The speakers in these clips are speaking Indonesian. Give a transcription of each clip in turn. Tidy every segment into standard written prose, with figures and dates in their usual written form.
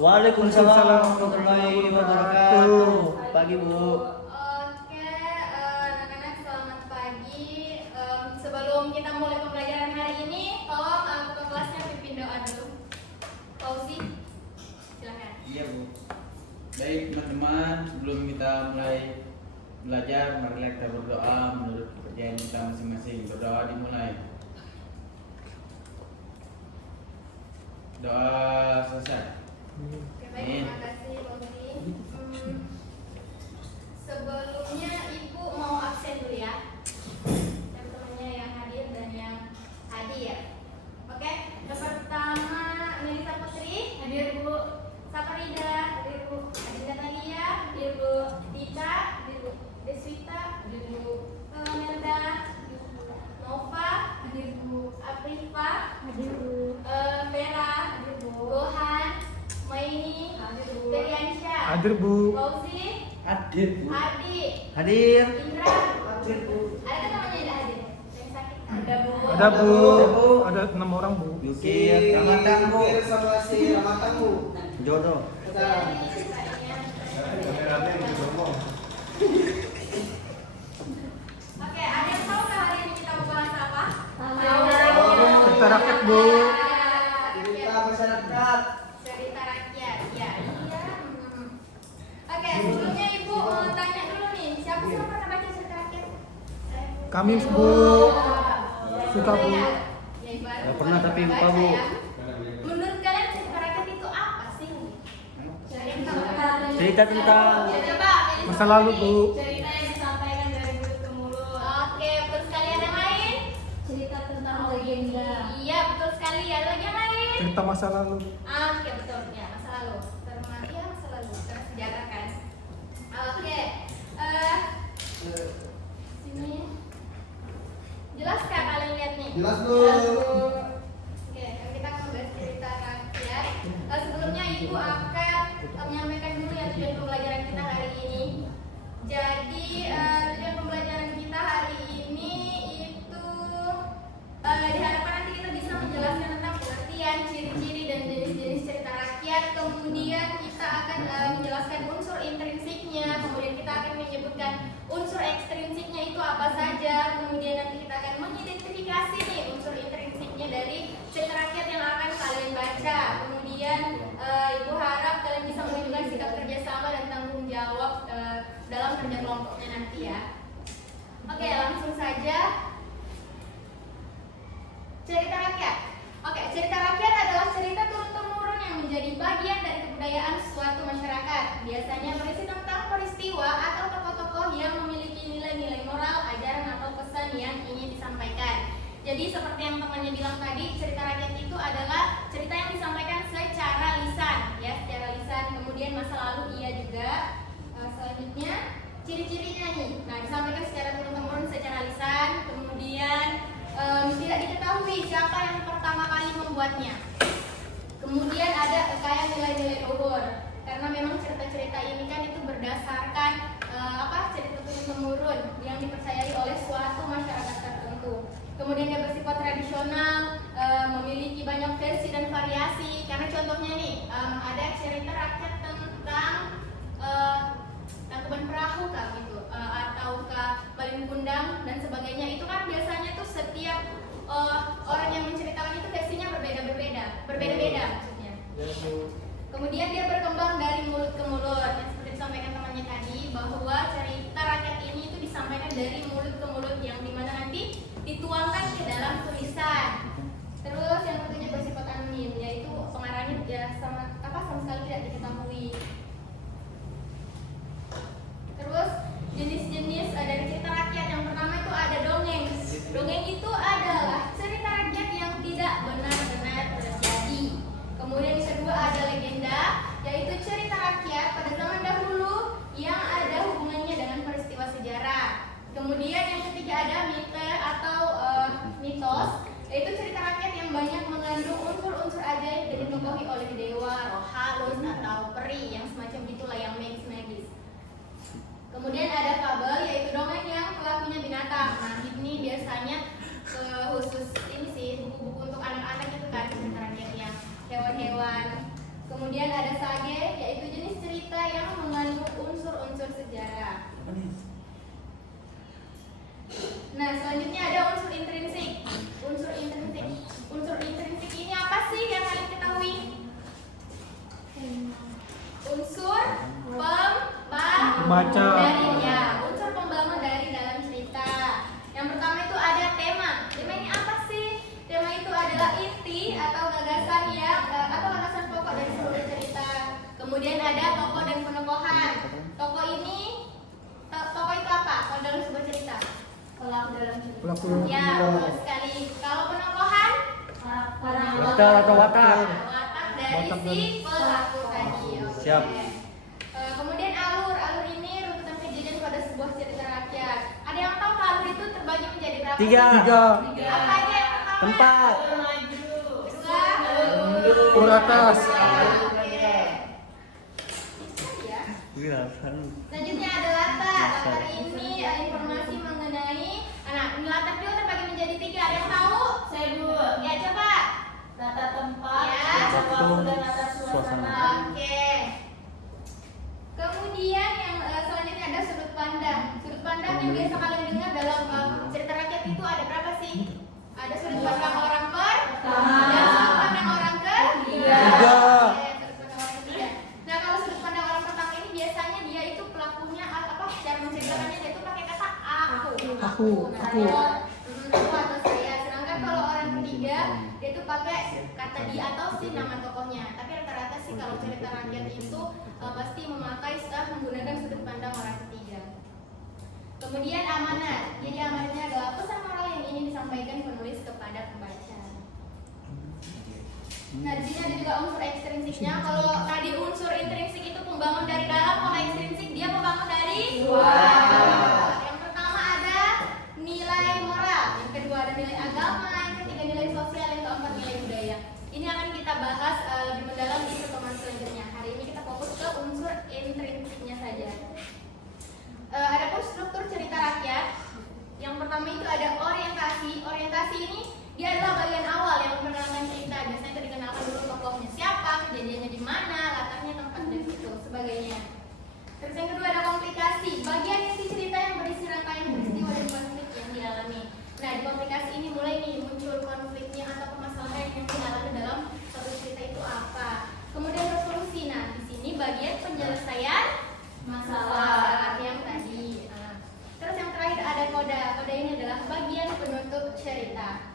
Waalaikumsalam warahmatullahi wabarakatuh. Pagi Bu. Oke, anak-anak selamat pagi. Sebelum kita mulai pembelajaran hari ini, tolong ketua kelasnya pimpin doa dulu. Fauzi, silakan. Iya Bu. Baik teman-teman, sebelum kita mulai belajar, marilah kita berdoa menurut kepercayaan kita masing-masing. Berdoa dimulai. Doa selesai. Oke, baik, terima kasih Fauzi. Sebelumnya Ibu mau absen dulu ya. Teman-temannya yang hadir dan yang hadir. Oke, yang pertama Melisa Putri, hadir Bu. Saparida, hadir Bu. Adinda Tania, hadir Bu. Tita, hadir Bu. Deswita, hadir Bu. Melda, hadir Bu. Nova, hadir Bu. Aprifa, hadir Bu. Vera, hadir Bu. Gohan, Maini, hadir Bu. Deriansyah, Hadir Bu. Fauzi, Hadir Bu. Adi, Hadir. Indra, hadir Bu. Ada kan namanya tidak hadir? Yang sakit? Ada Bu. Ada Bu. Ada 6 orang Bu. Yuki, Ramadhan Bu. sama si Ramadhan Bu. Jodoh. Jadi ceritanya. Oke, ada yang tahu nggak hari ini kita mau bahas apa? Cerita rakyat, Bu. Cerita masyarakat. Cerita rakyat, ya. Iya. Oke, sebelumnya Ibu tanya dulu nih, siapa sih yang pernah baca cerita rakyat? Kami Bu. Suka, Bu. Ya, Ibu Ara Nggak pernah, tapi lupa, baca Bu. ya. Menurut kalian cerita rakyat itu apa sih? Cerita tentang Ya, coba, Masa lalu, Bu. cerita yang disampaikan dari mulut ke mulut. Oke, betul sekali. Ada yang lain? Cerita tentang legenda. Iya, betul sekali. Ada lagi yang lain? Cerita masa lalu. Oke, betul. Ya, masa lalu. Iya, masa lalu. Karena sejarah kan. Oke. Sini. Jelas kah kalian lihat nih? Jelas, Bu. Oke, kita akan membahas cerita rakyat. Sebelumnya Ibu akan menyampaikan dulu ya tujuan pembelajaran kita hari ini. Jadi tujuan pembelajaran kita hari ini itu diharapkan nanti kita bisa menjelaskan tentang pengertian, ciri-ciri dan jenis-jenis cerita rakyat. Kemudian kita akan menjelaskan unsur intrinsiknya. Kemudian kita akan menyebutkan unsur ekstrinsiknya itu apa saja. Kemudian nanti kita akan mengidentifikasi nih unsur intrinsiknya dari cerita rakyat yang akan kalian baca. Kemudian Ibu harap kalian bisa menunjukkan sikap kerjasama dan tanggung jawab dalam kerja kelompoknya nanti ya. Oke, langsung saja. Cerita rakyat. Oke, cerita rakyat adalah cerita turun-temurun yang menjadi bagian dari kebudayaan suatu masyarakat. Biasanya berisi tentang peristiwa atau tokoh-tokoh yang memiliki nilai-nilai moral, ajaran atau pesan yang ingin disampaikan. Jadi seperti yang temannya bilang tadi, cerita rakyat itu adalah cerita yang disampaikan secara lisan, ya, secara lisan. Kemudian masa lalu iya juga. Selanjutnya ciri-cirinya nih. Nah, disampaikan secara turun-temurun secara lisan. Kemudian tidak diketahui siapa yang pertama kali membuatnya. Kemudian ada kayak nilai-nilai luhur, karena memang cerita-cerita ini kan itu berdasarkan cerita turun-temurun yang dipercayai oleh suatu masyarakat tertentu. Kemudian dia bersifat tradisional, memiliki banyak versi dan variasi. Karena contohnya nih, ada cerita rakyat tentang tangkuban perahu kah gitu, ataukah Balin Kundang dan sebagainya. Itu kan biasanya tuh setiap orang yang menceritakan itu versinya berbeda-beda maksudnya. Kemudian dia berkembang dari mulut ke mulut. Yang seperti disampaikan temannya tadi, bahwa cerita rakyat ini itu disampaikan dari mulut ke mulut, yang dimana nanti dituangkan ke dalam tulisan. Terus yang tentunya bersifat anonim, yaitu pengarangnya ya sama sekali tidak diketahui. Terus jenis-jenis dari cerita rakyat yang pertama itu ada dongeng. Dongeng itu adalah cerita rakyat yang tidak benar-benar terjadi. Kemudian yang kedua ada legenda, yaitu cerita rakyat pada zaman dahulu yang ada hubungannya dengan peristiwa sejarah. Kemudian yang ketiga ada mite atau mitos, yaitu cerita rakyat yang banyak mengandung unsur-unsur ajaib dan ditokohi oleh dewa, roh halus atau peri yang semacam itulah, yang magis. Kemudian ada fabel, yaitu dongeng yang pelakunya binatang. Nah, ini biasanya khusus ini sih, buku-buku untuk anak-anak itu kan cerita rakyatnya, hewan-hewan. Kemudian ada sage, yaitu jenis cerita yang mengandung unsur-unsur sejarah. Nah, selanjutnya ada unsur intrinsik. Unsur intrinsik. Unsur intrinsik ini apa sih yang kalian ketahui? Unsur Pembaca. unsur pembangun dari dalam cerita. Yang pertama itu ada tema. Tema ini apa sih? Tema itu adalah inti atau gagasan atau gagasan pokok dari seluruh cerita. Kemudian ada tokoh dan penokohan. Tokoh itu apa? Kalau dalam sebuah cerita? Pelaku dalam cerita. Pelaku. Ya, betul sekali. Kalau penokohan? Watak atau watak? Watak dari Watak si pelaku tadi. Oke. Siap. Kemudian alur ini runutan kejadian pada sebuah cerita rakyat. Ada yang tahu alur itu terbagi menjadi berapa? 3. Apa aja yang pertama? Tempat. Kedua. Tur atas. Oke. Ya. Selanjutnya ada latar. Latar ini informasi mengenai. Nah, latar itu terbagi menjadi 3. Ada yang tahu? Saya Bu. Ya, coba. Tata tempat, Ya. waktu dan tata suasana. Oke. Kemudian yang selanjutnya ada sudut pandang. Sudut pandang yang biasa kalian dengar dalam cerita rakyat itu ada berapa sih? Ada sudut pandang orang pertama dan sudut pandang orang ketiga. Oke, sudut pandang orang ketiga. Nah, kalau sudut pandang orang pertama ini biasanya dia itu pelakunya cara menceritakannya dia itu pakai kata aku. Aku. Aku atau saya. Sedangkan kalau orang ketiga dia itu pakai kata dia atau si nama tokohnya. Tapi rata-rata sih kalau cerita rakyat itu pasti menggunakan sudut pandang orang ketiga. Kemudian amanat. Jadi amanatnya adalah pesan moral yang ingin disampaikan penulis kepada pembaca. Nah, di sini ada juga unsur ekstrinsiknya. Kalau tadi unsur intrinsik itu pembangun dari dalam, kalau ekstrinsik dia pembangun dari luar. Yang pertama ada nilai moral, yang kedua ada nilai agama, yang ketiga nilai sosial, yang keempat nilai budaya. Ini akan kita bahas lebih mendalam di pertemuan selanjutnya. Hari ini kita fokus ke unsur intrinsiknya saja. Adapun struktur cerita rakyat, yang pertama itu ada orientasi. Orientasi ini dia adalah bagian awal yang memperkenalkan cerita. Biasanya itu dikenalkan dulu tokohnya siapa, kejadiannya di mana, latarnya, tempat dan itu sebagainya. Terus yang kedua ada komplikasi, bagian isi cerita yang berisi rangkaian peristiwa dan konflik yang dialami. Nah, di komplikasi ini mulai nih muncul konfliknya atau permasalahan yang dialami dalam satu cerita itu apa. Kemudian resolusi. Nah, di sini bagian penyelesaian masalah yang tadi. Terus yang terakhir ada koda. Koda ini adalah bagian penutup cerita.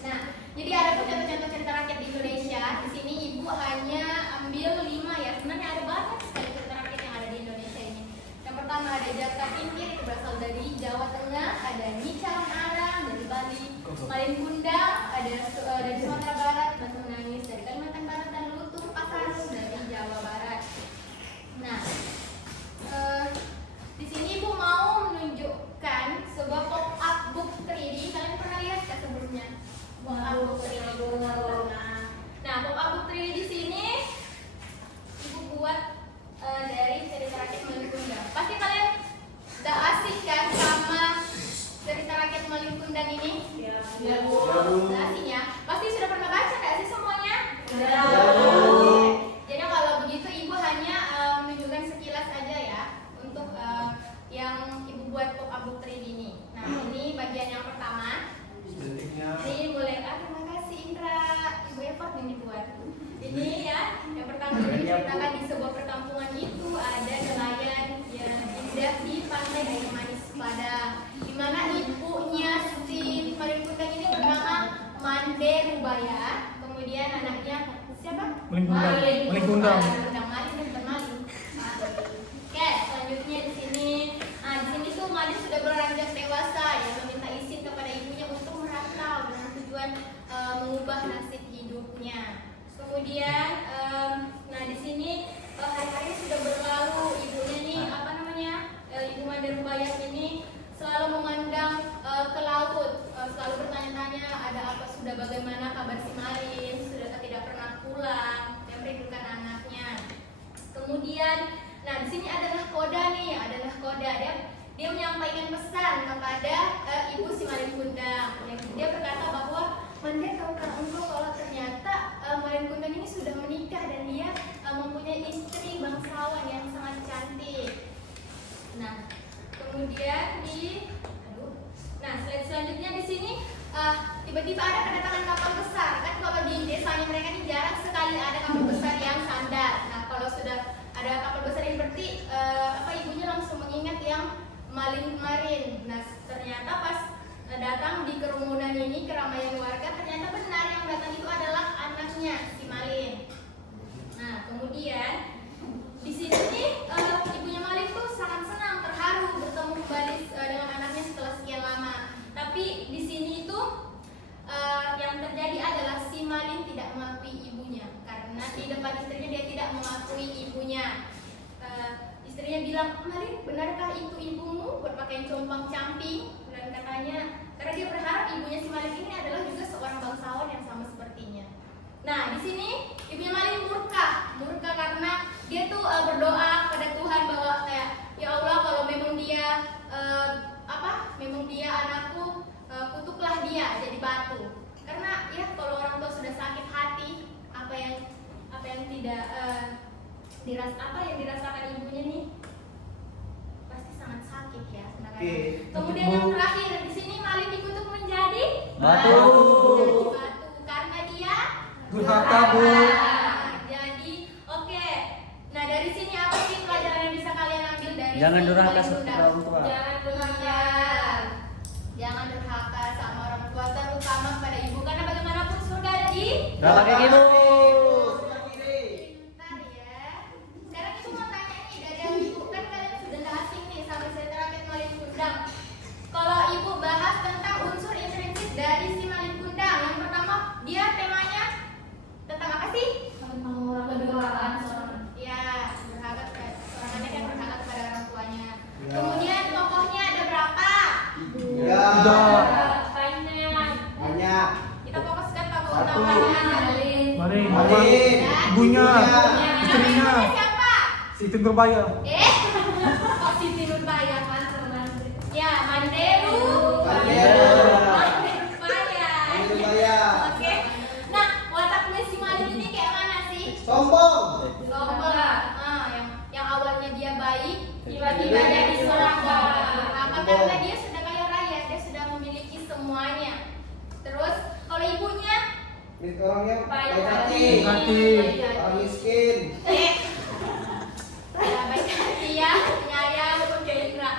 Nah, jadi ada contoh-contoh cerita rakyat di Indonesia. Di sini ibu hanya ambil 5 ya. Sebenarnya ada banyak sekali cerita rakyat yang ada di Indonesia ini. Yang pertama ada Jaka Tingkir, itu berasal dari Jawa Tengah. Ada Nicalan Arang dari Bali. Malin Kundang ada dari Sumatera Barat. Batu Nangis dari Kalimantan Barat dan Lutung Pataru dari Jawa Barat. Nah, di sini ibu mau menunjukkan sebuah pop-up book 3D. Kalian pernah lihat nggak sebelumnya? Pop-up book 3D. Nah, pop-up book 3D di sini ibu buat dari cerita rakyat Malin Kundang. Pasti kalian udah asik kan sama cerita rakyat Malin Kundang ini? Ya, Bu. Udah asik ya? Pasti sudah pernah baca nggak sih semuanya? Ya. Jadi kalau begitu ibu hanya menunjukkan sekilas aja ya untuk yang ibu buat pop-up book 3D ini. Nah, ini bagian yang pertama. Ini boleh, terima kasih Indra, ibu effort yang dibuat. Ini ya, yang pertama diceritakan di sebuah perkampungan itu ada nelayan yang indah di pantai air manis Padang, di mana ibunya si Malin Kundang ini bernama Mande Rubaya, kemudian anaknya siapa? Malin Kundang. Malin dan Malin. Oke, selanjutnya di sini. Nah, di sini tuh Malin sudah beranjak dewasa ya, meminta izin kepada ibunya untuk merantau dengan tujuan mengubah nasib hidupnya. Kemudian, nah di sini hari-hari sudah berlalu, ibunya nih apa namanya, ibu Mande Rubaya ini selalu memandang ke laut, selalu bertanya-tanya ada apa, sudah bagaimana kabar si Malin, sudah tidak pernah pulang, yang merindukan anaknya. Kemudian, nah di sini adalah koda nih, dia menyampaikan pesan kepada ibu si Malin Kundang. Dia berkata bahwa Mande, tahukah engkau kalau ternyata Malin Kundang ini sudah menikah dan dia Malin kemarin. Nah, ternyata pas datang di kerumunan ini, keramaian warga, ternyata benar yang datang itu adalah anaknya si Malin. Nah, kemudian di sini nih ibunya Malin tuh sangat senang, terharu bertemu kembali dengan anaknya setelah sekian lama. Tapi di sini itu yang terjadi adalah si Malin tidak mengakui ibunya karena di depan istrinya dia tidak mengakui ibunya. Istrinya bilang, Malin, benarkah itu ibumu berpakaian compang-camping? Dan katanya, karena dia berharap ibunya si Malin ini adalah juga seorang bangsawan yang sama sepertinya. Nah, di sini ibunya Malin murka karena dia tuh berdoa kepada Tuhan bahwa kayak, ya Allah, kalau memang dia memang dia anakku, kutuklah dia jadi batu. Karena ya kalau orang tua sudah sakit hati, apa yang tidak yang dirasakan ibunya nih pasti sangat sakit ya. Kemudian yang terakhir di sini Malin dikutuk menjadi Batu. Karena dia Durhaka, Bu. Jadi oke. Nah, dari sini apa sih pelajaran yang bisa kalian ambil dari Jangan si durhaka Malin sama Kundang? orang tua. Jangan durhaka. Jangan durhaka sama orang tua, terutama kepada ibu, karena bagaimanapun surga ada di Dalam kaki ibu. Bentar ya. Sekarang ibu mau tanya nih dari ibu, kan kalian sudah nggak asing nih sama cerita rakyat Malin Kundang. Kalau ibu bahas tentang unsur intrinsik dari si Malin Kundang, yang pertama dia temanya tentang apa sih? Tentang kedurhakaan seorang. Ya, durhaka seorang anak yang durhaka kepada orang tuanya. Ya. Kemudian tokohnya ada berapa? Ya. Banyak. Kita fokuskan tokoh Satu. utamanya. Malin, Malin. ibunya, Namanya istrinya, siapa? Siti Nurbaya. Kok Siti Nurbaya kan? Ya, Manderu. Manderu. Nurbaya. Nurbaya. Oke. Nah, wataknya si Malin ini kayak mana sih? Sombong. Sombong. Yang awalnya dia baik, tiba-tiba jadi seorang durhaka karena dia sudah kaya raya, dia sudah memiliki semuanya. Terus kalau ibunya Orangnya baik Baik hati. hati. Orang miskin. ya baik hati ya, penyayang, oke Indra.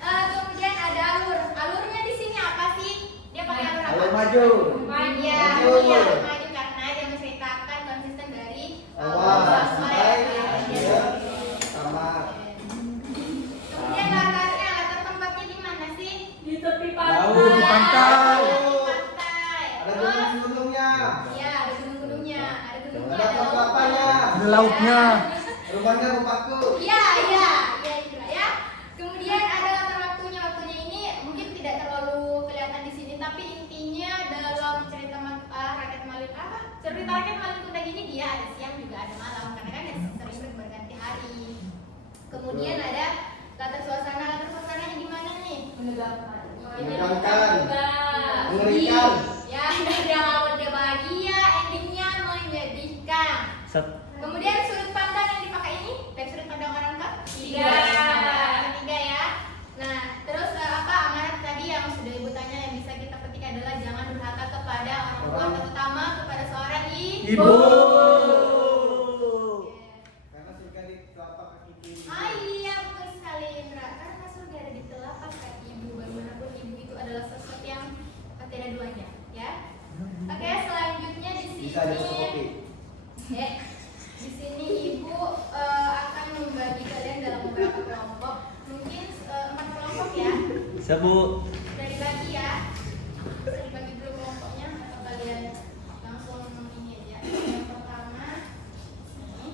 Kemudian ada alurnya di sini apa sih? Dia pakai alur apa? Alur maju. Iya, Maju. iya, alur maju karena dia menceritakan konsisten dari Awal sampai sampai akhir. ya, sama. Kemudian latar tempatnya di mana sih? Di tepi Laut. pantai. Di pantai. Di pantai. Ada Terus, gunung-gunungnya. iya ada gunung-gunungnya, ada gunungnya, Ada kelapanya. Ada lautnya. Rumahnya bapakku. Iya Indra ya. Kemudian ada latar waktunya ini mungkin tidak terlalu kelihatan di sini, tapi intinya dalam cerita rakyat Malin cerita rakyat Malin Kundang ini dia ada siang juga ada malam karena kan sering berganti hari. Kemudian ada latar suasananya gimana nih? Menegakkan. Menegangkan. Sedih. Mengerikan. Ya, dari yang awalnya bahagia, endingnya menyedihkan. Set. Kemudian sudut pandang yang dipakai ini dari sudut pandang orang Tiga. Ketiga ya. Nah, terus amanat tadi yang sudah ibu tanya yang bisa kita petik adalah jangan durhaka kepada orang tua, terutama kepada seorang Ibu. Karena surga di telapak kaki kiri. Iya betul sekali Indra. Karena surga ada di telapak kaki ibu. Bagaimanapun ibu itu adalah sesuatu yang tidak duanya, ya. Oke, selanjutnya di sini. Bisa ada kopi. Di sini ibu akan membagi kalian dalam beberapa kelompok, mungkin 4 kelompok ya. Sebu. Sudah dibagi ya. Sudah dibagi dulu kelompoknya atau kalian langsung ini aja. Yang pertama ini.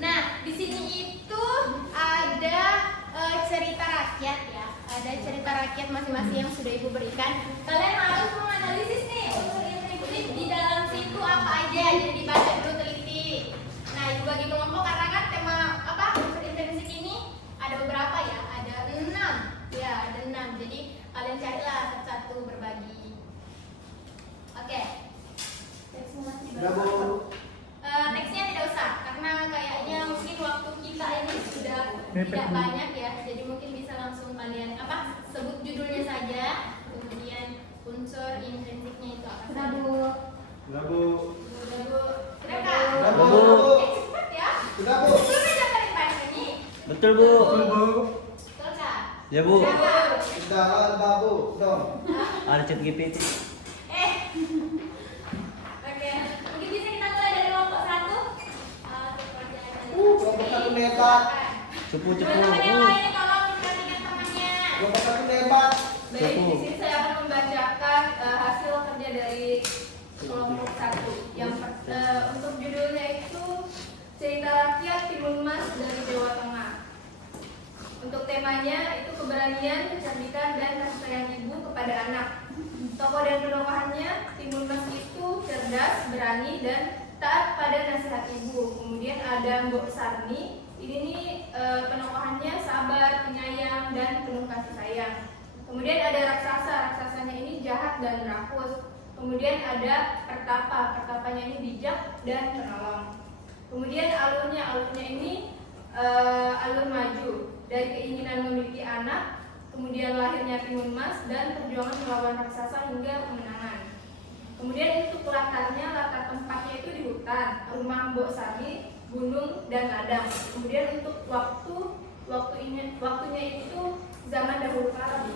Nah, di sini itu ada cerita rakyat ya. Ada cerita rakyat masing-masing yang sudah ibu berikan. Kalian harus menganalisis nih unsur intrinsik di dalam situ apa aja. Jadi dibaca dulu teliti. Nah, ibu bagi kelompok karena kan tema unsur intrinsik ini ada beberapa ya. Ada 6. Ya, ada 6. Jadi kalian carilah satu-satu berbagi. Oke. Udah, Bu. Teksnya tidak usah karena kayaknya mungkin waktu kita ini sudah Mepet, tidak Bu. banyak ya, jadi mungkin bisa langsung kalian sebut judulnya saja, kemudian unsur intrinsiknya itu apa saja. Udah, Bu. Sudah Bu, sudah Kak? Sudah, Bu. Cepat ya. Sudah, Bu. Sudah dari Pak ini. Betul bu. Betul, Bu. Betul Kak? Ya Bu. Sudah babu dong. Ada chat GPT. Oke, mungkin bisa kita mulai dari kelompok 1. Kelompok 1 hebat. Cupu. Teman-teman yang lain tolong diperhatikan temannya. Kelompok 1 hebat. Baik, di sini saya akan membacakan hasil kerja dari kelompok 1. Untuk judulnya itu cerita rakyat Timun Mas dari Jawa Tengah. Untuk temanya itu keberanian, kecerdikan, dan kasih sayang ibu kepada anak. Tokoh dan penokohannya Timun Mas itu cerdas, berani, dan taat pada nasihat ibu. Kemudian ada Mbok Sarni. Ini nih penokohannya sabar, penyayang, dan penuh kasih sayang. Kemudian ada raksasanya ini jahat dan rakus. Kemudian ada pertapanya ini bijak dan penolong. Kemudian alurnya ini alur maju dari keinginan memiliki anak, kemudian lahirnya Timun Mas dan perjuangan melawan raksasa hingga kemenangan. Kemudian untuk latar tempatnya itu di hutan, rumah Mbok Sari, gunung dan ladang. Kemudian untuk waktunya itu zaman dahulu kala.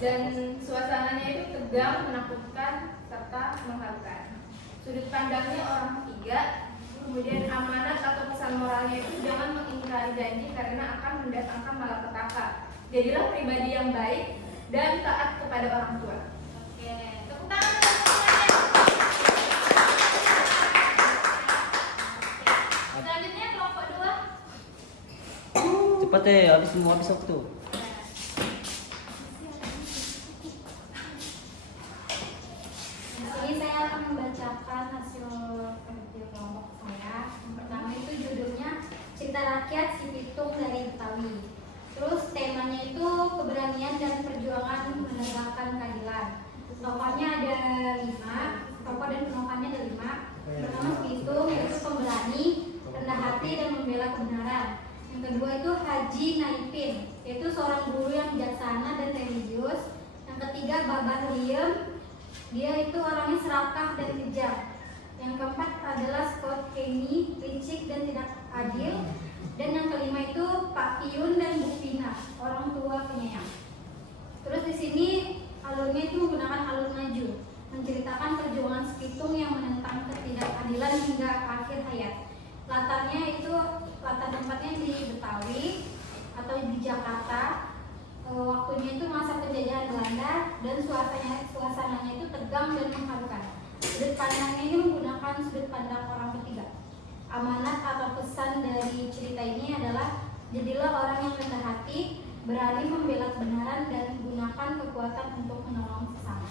Dan suasananya itu tegang, menakutkan, serta mengharukan. Sudut pandangnya orang ketiga. Kemudian amanat atau pesan moralnya itu jangan mengingkari janji karena akan mendatangkan malapetaka. Jadilah pribadi yang baik dan taat kepada orang tua. Oke, tepuk tangan untuk semuanya. Selanjutnya kelompok 2. Cepat deh, habis waktu. Di sini saya akan membacakan hasil kerja kelompok saya. Yang pertama itu judulnya Cerita Rakyat Si Pitung dari Betawi. Terus temanya itu keberanian dan perjuangan menegakkan keadilan. Tokohnya ada 5, tokoh dan penokohannya ada 5. Pertama Si Pitung yaitu pemberani, rendah hati dan membela kebenaran. Yang kedua itu Haji Naipin, yaitu seorang guru yang bijaksana dan religius. Yang ketiga Babah Riem, dia itu orangnya serakah dan kejam. Yang keempat adalah Scott Kenny, licik dan tidak adil. Dan yang kelima itu Pak Piun dan Bu Pina, orang tua penyayang. Terus di sini alurnya itu menggunakan alur maju, menceritakan perjuangan Si Pitung yang menentang ketidakadilan hingga akhir hayat. Latar tempatnya di Betawi atau di Jakarta. Waktunya itu masa penjajahan Belanda dan suasananya itu tegang dan mengharukan. Sudut pandangnya ini menggunakan sudut pandang orang ketiga. Amanat atau pesan dari cerita ini adalah jadilah orang yang rendah hati, berani membela kebenaran dan gunakan kekuatan untuk menolong sesama.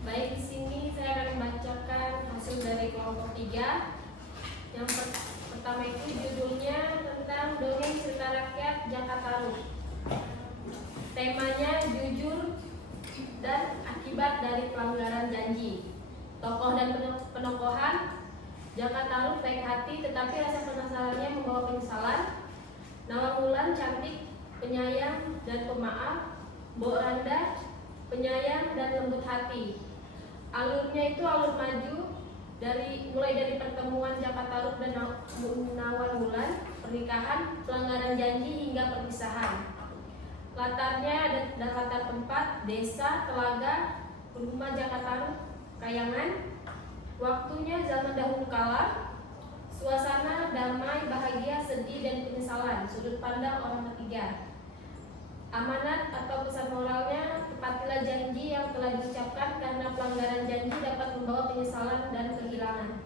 Baik, di sini saya akan membacakan hasil dari kelompok 3. Yang pertama itu judulnya tentang dongeng cerita rakyat Jakataru. Temanya jujur dan akibat dari pelanggaran janji. Tokoh dan penokohan Jakataru baik hati tetapi rasa penasarannya membawa penyesalan. Nawang Wulan cantik, penyayang dan pemaaf. Mbok Randa penyayang dan lembut hati. Alurnya itu alur maju mulai dari pertemuan Jakataru dan Nawang Wulan, pernikahan, pelanggaran janji hingga perpisahan. Latarnya ada latar tempat, desa, telaga, rumah Jakataru, kayangan. Waktunya zaman dahulu kala. Suasana damai, bahagia, sedih dan penyesalan. Sudut pandang orang ketiga. Amanat atau pesan moralnya, tepatilah janji yang telah diucapkan karena pelanggaran janji dapat membawa penyesalan dan kehilangan.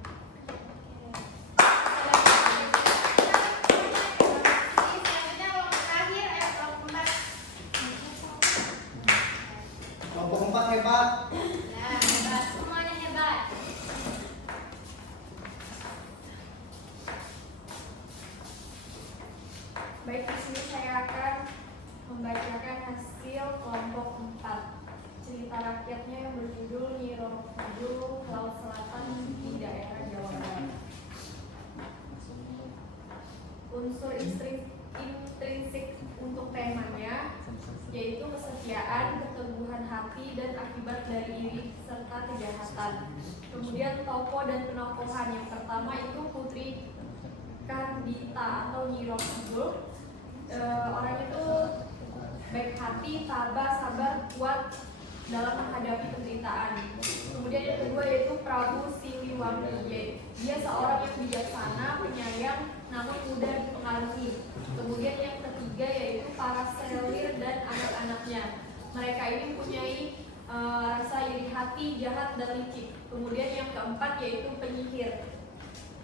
Selanjutnya kelompok terakhir, kelompok 4. Kelompok 4 hebat. Nah, hebat, semuanya hebat. Baik, di sini saya akan membacakan hasil kelompok 4. Cerita rakyatnya yang berjudul Nyi Roro Kidul, Laut Selatan di daerah Jawa Barat. Unsur intrinsik untuk temanya yaitu kesetiaan, keteguhan hati dan akibat Selatan. Kemudian tokoh dan penokohan yang pertama itu Putri Kandita atau Nyi Rompul. Orang itu baik hati, tabah, sabar, kuat dalam menghadapi penderitaan. Kemudian yang kedua yaitu Prabu Siliwangi. Dia seorang yang bijaksana, penyayang, namun mudah dipengaruhi. Kemudian yang ketiga yaitu para selir dan anak-anaknya. Mereka ini mempunyai rasa iri hati, jahat dan licik. Kemudian yang keempat yaitu penyihir.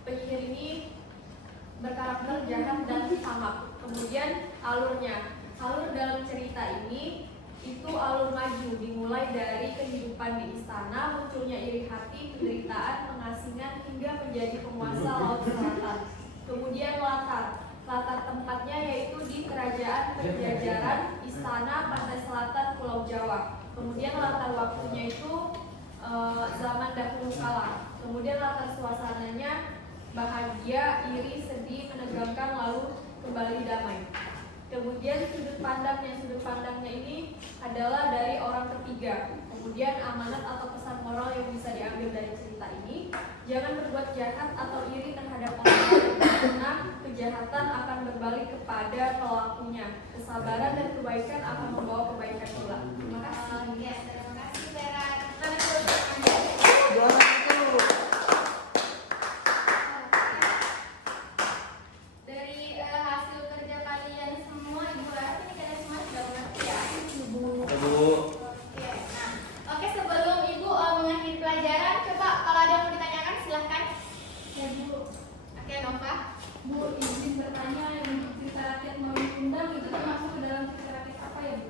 Penyihir ini berkarakter jahat dan tamak. Kemudian alurnya. Alur dalam cerita ini itu alur maju, dimulai dari kehidupan di istana, munculnya iri hati, penderitaan, pengasingan, hingga menjadi penguasa Laut Selatan. Kemudian latar tempatnya yaitu di Kerajaan Pajajaran, Istana, Pantai Selatan, Pulau Jawa. Kemudian latar waktunya itu zaman dahulu kala. Kemudian latar suasananya bahagia, iri, sedih, menegangkan, lalu kembali damai. Kemudian sudut pandangnya ini adalah dari orang ketiga. Kemudian amanat atau pesan moral yang bisa diambil dari cerita ini, jangan berbuat jahat atau iri terhadap orang lain, karena kejahatan akan berbalik kepada pelakunya. Kesabaran dan kebaikan akan membawa kebaikan pula. Terima kasih. Terima kasih Vera. Juara itu. Dari hasil kerja kalian semua, Ibu rasa ini kalian semua sudah mengerti ya? Bu. Oke, nah, oke sebelum Ibu mengakhiri pelajaran, coba kalau ada yang mau ditanyakan silahkan. Ya Bu, Oke, Nova. Bu izin bertanya, untuk cerita rakyat melalui undang itu termasuk ke dalam cerita rakyat apa ya Bu?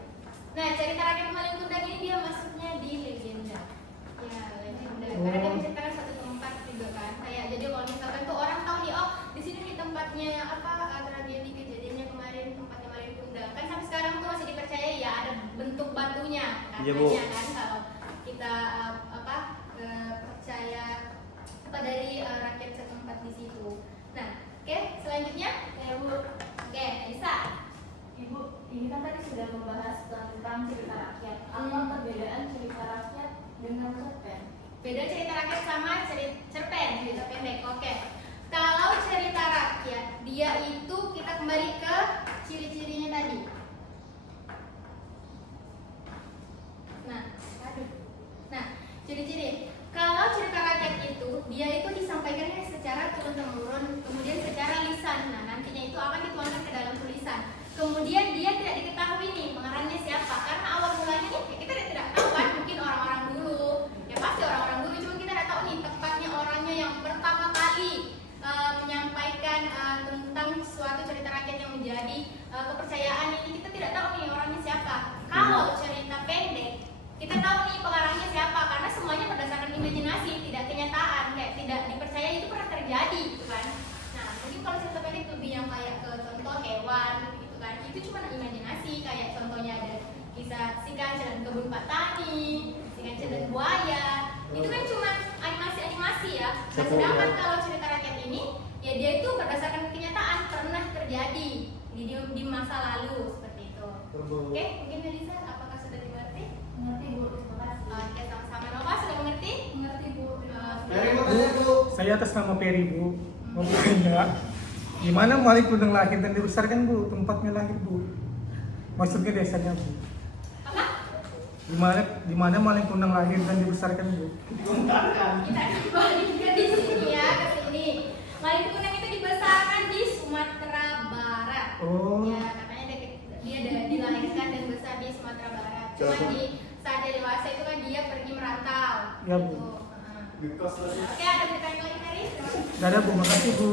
Nah, cerita rakyat Malin Kundang ini dia masuknya di legenda. Ya, legenda. Karena dia menceritakan satu tempat juga kan. Kayak jadi kalau misalkan tuh orang tahu nih, oh di sini nih tempatnya apa tragedi kejadiannya kemarin tempatnya Malin Kundang. Kan sampai sekarang tuh masih dipercaya ya ada bentuk batunya Iya, Bu. katanya kan kalau kita percaya apa dari rakyat setempat di situ. Nah, oke, selanjutnya Ya Bu, oke, Lisa. Ibu, ini kan tadi sudah membahas tentang cerita rakyat. Apa perbedaan cerita rakyat dengan cerpen? Beda cerita rakyat sama cerpen, cerita pendek. Oke. Kalau cerita rakyat, dia itu kita kembali ke ciri-cirinya tadi. Nah, ciri-ciri. Kalau cerita rakyat itu, dia itu disampaikannya secara turun-temurun, kemudian secara lisan. Nah, nantinya itu akan dituangkan ke dalam tulisan. Kemudian dia tidak diketahui nih pengarangnya siapa, karena awal mulanya nih kita tidak tahu kan, mungkin orang-orang dulu, ya pasti orang-orang dulu, cuma kita tidak tahu nih tepatnya orangnya yang pertama kali menyampaikan tentang suatu cerita rakyat yang menjadi kepercayaan ini, kita tidak tahu nih orangnya siapa. Kalau cerita pendek, kita tahu nih pengarangnya siapa, karena semuanya berdasarkan imajinasi, tidak kenyataan, kayak tidak dipercaya itu pernah terjadi, gitu kan. Nah, mungkin kalau cerita pendek lebih yang kayak ke contoh hewan, gitu kan, itu cuma imajinasi, kayak contohnya ada kisah si kancil dan kebun Patani, si kancil dan buaya, itu kan cuma animasi-animasi ya. Nah, sedangkan kalau cerita rakyat ini, ya dia itu berdasarkan kenyataan, pernah terjadi di masa lalu, seperti itu. Oke, mungkin Melisa, apakah sudah dimengerti? Mengerti Bu, terima kasih. Oke, sama-sama. Nova sudah mengerti? Mengerti Bu. Dari mau tanya Bu. Saya atas nama Peri Bu. Mau bertanya, gimana Malin Kundang lahir dan dibesarkan Bu? Tempatnya lahir Bu. Maksudnya desanya Bu. Apa? Di mana Malin Kundang lahir dan dibesarkan Bu? Kita kembali ke di sini ya, ke sini. Malin Kundang itu dibesarkan di Sumatera Barat. Oh. Ya, katanya dia dilahirkan dan besar di Sumatera Barat. Cuma di saat dia dewasa itu kan dia pergi merantau. Ya, Bu. Gitu. Oke, ada pertanyaan lagi Mary? Gak ada Bu, makasih Bu.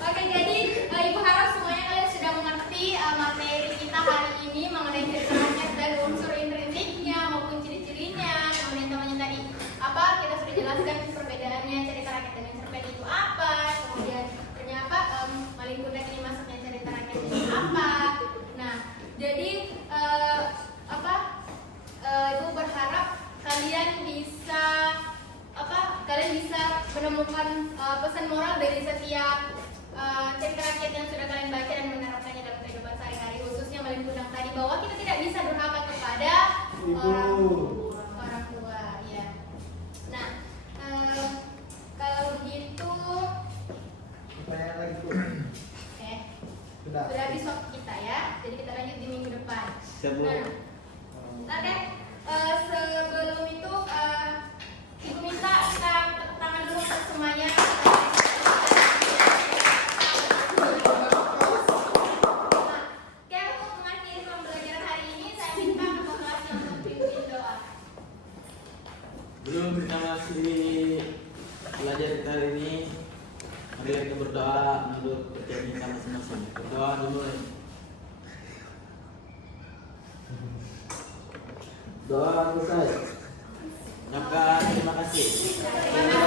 Oke, jadi Ibu harap semuanya kalian sudah mengerti materi kita hari ini mengenai cerita rakyat dan unsur intrinsiknya maupun ciri-cirinya. Kemudian temannya tadi apa kita sudah jelaskan perbedaannya cerita rakyat dengan cerpen itu apa. Kemudian ternyata Malin Kundang ini masuknya cerita rakyat itu apa. Nah, jadi Ibu berharap kalian bisa menemukan pesan moral dari setiap cerita rakyat yang sudah kalian baca dan menerapkannya dalam kehidupan sehari-hari, khususnya kalian undang tadi, bahwa kita tidak bisa durhaka kepada Ibu. orang tua, ya. Nah, kalau begitu, Pertanyaan lagi Bu. oke, Sudah. sudah habis waktu kita ya. Jadi kita lanjut di minggu depan. Sebelum Oke, sebelum itu Ibu minta kita tepuk tangan dulu untuk semuanya. Nah, oke, untuk mengakhiri pembelajaran hari ini, saya minta ketua kelas yang untuk pimpin doa. Belum kita masih belajar kita hari ini, mari kita berdoa menurut kepercayaan kita masing-masing. Berdoa dulu. Doa selesai. Maka terima kasih. Terima